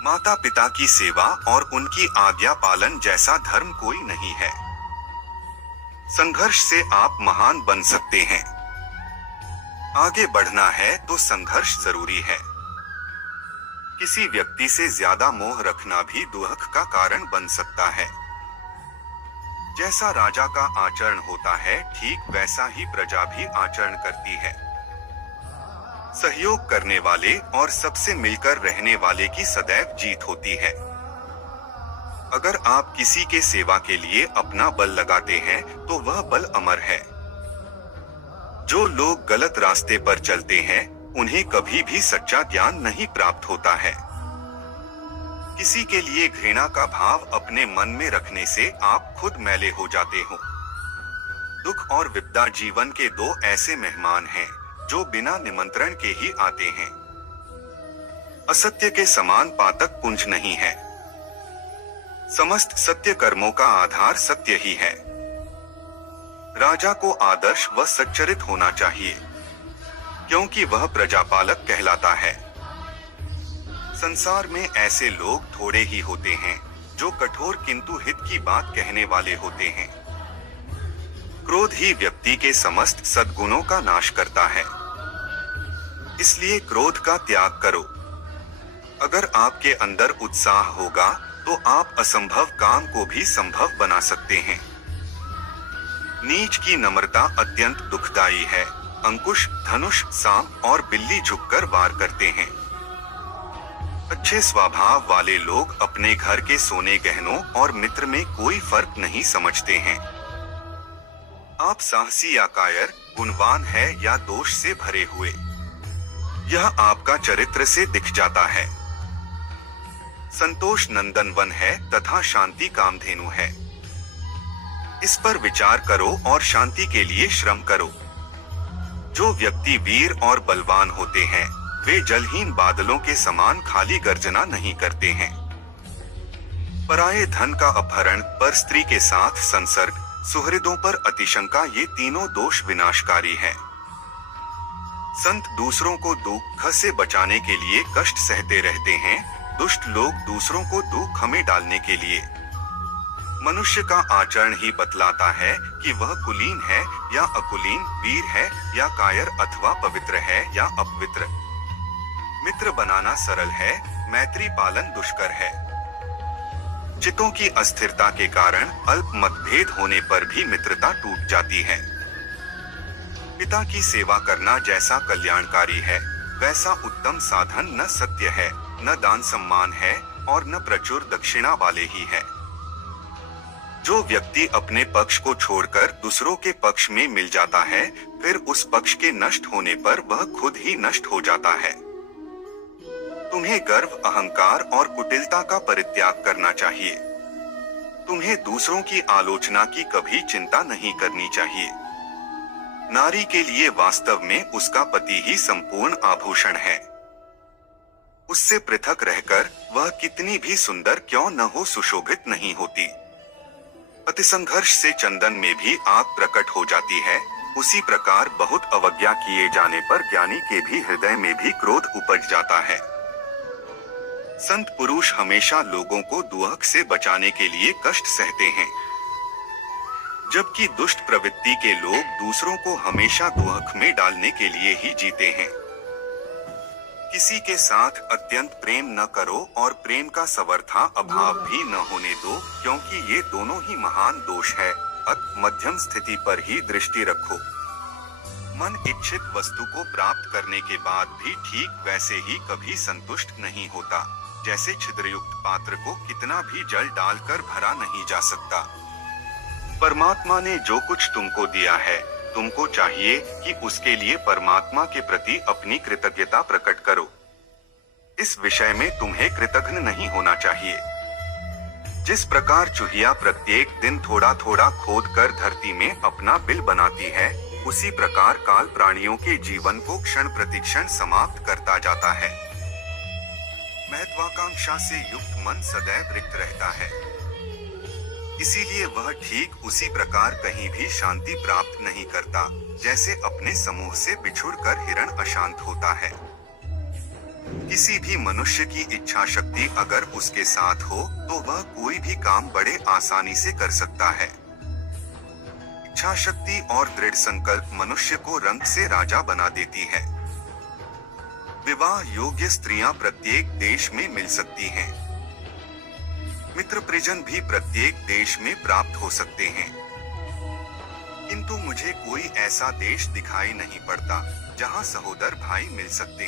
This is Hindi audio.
माता पिता की सेवा और उनकी आज्ञा पालन जैसा धर्म कोई नहीं है। संघर्ष से आप महान बन सकते हैं। आगे बढ़ना है तो संघर्ष जरूरी है। किसी व्यक्ति से ज्यादा मोह रखना भी दुख का कारण बन सकता है। जैसा राजा का आचरण होता है, ठीक वैसा ही प्रजा भी आचरण करती है। सहयोग करने वाले और सबसे मिलकर रहने वाले की सदैव जीत होती है। अगर आप किसी के सेवा के लिए अपना बल लगाते हैं तो वह बल अमर है। जो लोग गलत रास्ते पर चलते हैं उन्हें कभी भी सच्चा ज्ञान नहीं प्राप्त होता है। किसी के लिए घृणा का भाव अपने मन में रखने से आप खुद मैले हो जाते हो। दुख और विपदा जीवन के दो ऐसे मेहमान हैं जो बिना निमंत्रण के ही आते हैं। असत्य के समान पातक पुंज नहीं है। समस्त सत्य कर्मों का आधार सत्य ही है। राजा को आदर्श व सच्चरित होना चाहिए, क्योंकि वह प्रजापालक कहलाता है। संसार में ऐसे लोग थोड़े ही होते हैं जो कठोर किंतु हित की बात कहने वाले होते हैं। क्रोध ही व्यक्ति के समस्त सद्गुणों का नाश करता है। इसलिए क्रोध का त्याग करो। अगर आपके अंदर उत्साह होगा तो आप असंभव काम को भी संभव बना सकते हैं। नीच की नम्रता अत्यंत दुखदायी है। अंकुश, धनुष, सांप और बिल्ली झुककर वार करते हैं। अच्छे स्वभाव वाले लोग अपने घर के सोने गहनों और मित्र में कोई फर्क नहीं समझते हैं। आप साहसी या कायर, गुणवान है या दोष से भरे हुए, यह आपका चरित्र से दिख जाता है। संतोष नंदनवन है तथा शांति कामधेनु है। इस पर विचार करो और शांति के लिए श्रम करो। जो व्यक्ति वीर और बलवान होते हैं वे जलहीन बादलों के समान खाली गर्जना नहीं करते हैं। पराये धन का अपहरण, पर स्त्री के साथ संसर्ग, सुहृदों पर अतिशंका, ये तीनों दोष विनाशकारी है। संत दूसरों को दुख से बचाने के लिए कष्ट सहते रहते हैं। दुष्ट लोग दूसरों को दुख में डालने के लिए। मनुष्य का आचरण ही बतलाता है कि वह कुलीन है या अकुलीन, वीर है या कायर, अथवा पवित्र है या अपवित्र। मित्र बनाना सरल है, मैत्री पालन दुष्कर है। चित्तों की अस्थिरता के कारण अल्प मतभेद होने पर भी मित्रता टूट जाती है। पिता की सेवा करना जैसा कल्याणकारी है वैसा उत्तम साधन न सत्य है, न दान सम्मान है और न प्रचुर दक्षिणा वाले ही है। जो व्यक्ति अपने पक्ष को छोड़कर दूसरों के पक्ष में मिल जाता है, फिर उस पक्ष के नष्ट होने पर वह खुद ही नष्ट हो जाता है। तुम्हें गर्व, अहंकार और कुटिलता का परित्याग करना चाहिए। तुम्हें दूसरों की आलोचना की कभी चिंता नहीं करनी चाहिए। नारी के लिए वास्तव में उसका पति ही संपूर्ण आभूषण है। उससे पृथक रहकर वह कितनी भी सुंदर क्यों न हो, सुशोभित नहीं होती। अति संघर्ष से चंदन में भी आग प्रकट हो जाती है। उसी प्रकार बहुत अवज्ञा किए जाने पर ज्ञानी के भी हृदय में भी क्रोध उपज जाता है। संत पुरुष हमेशा लोगों को दुख से बचाने के लिए कष्ट सहते हैं, जबकि दुष्ट प्रवृत्ति के लोग दूसरों को हमेशा दुख में डालने के लिए ही जीते हैं। किसी के साथ अत्यंत प्रेम न करो और प्रेम का सवर्था अभाव भी न होने दो, क्योंकि ये दोनों ही महान दोष है। मध्यम स्थिति पर ही दृष्टि रखो। मन इच्छित वस्तु को प्राप्त करने के बाद भी ठीक वैसे ही कभी संतुष्ट नहीं होता, जैसे छिद्रयुक्त पात्र को कितना भी जल डालकर भरा नहीं जा सकता। परमात्मा ने जो कुछ तुमको दिया है, तुमको चाहिए कि उसके लिए परमात्मा के प्रति अपनी कृतज्ञता प्रकट करो। इस विषय में तुम्हें कृतघ्न नहीं होना चाहिए। जिस प्रकार चूहिया प्रत्येक दिन थोड़ा थोड़ा खोद कर धरती में अपना बिल बनाती है, उसी प्रकार काल प्राणियों के जीवन को क्षण प्रतिक्षण समाप्त करता जाता है। महत्वाकांक्षा से युक्त मन सदैव रिक्त रहता है। इसीलिए वह ठीक उसी प्रकार कहीं भी शांति प्राप्त नहीं करता, जैसे अपने समूह से बिछुड़कर हिरण अशांत होता है। किसी भी मनुष्य की इच्छा शक्ति अगर उसके साथ हो तो वह कोई भी काम बड़े आसानी से कर सकता है। इच्छा शक्ति और दृढ़ संकल्प मनुष्य को रंग से राजा बना देती है। विवाह योग्य स्त्रियां प्रत्येक देश में मिल सकती हैं। मित्र परिजन भी प्रत्येक देश में प्राप्त हो सकते हैं, किंतु मुझे कोई ऐसा देश दिखाई नहीं पड़ता जहां सहोदर भाई मिल सकते हैं।